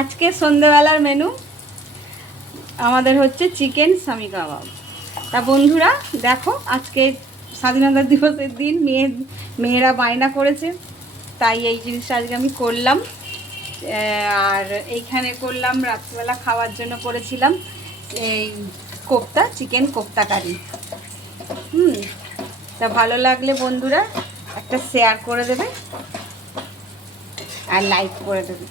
আজকে সন্ধ্যেবেলার মেনু আমাদের হচ্ছে চিকেন সামি কাবাব। তা বন্ধুরা দেখো, আজকে স্বাধীনতা দিবসের দিন মেয়েরা বায়না করেছে, তাই এই জিনিসটা আজকে আমি করলাম। আর এইখানে করলাম রাত্রিবেলা খাওয়ার জন্য করেছিলাম এই কোপ্তা, চিকেন কোপ্তা কারি। তা ভালো লাগলে বন্ধুরা একটা শেয়ার করে দেবে আর লাইক করে দেবে।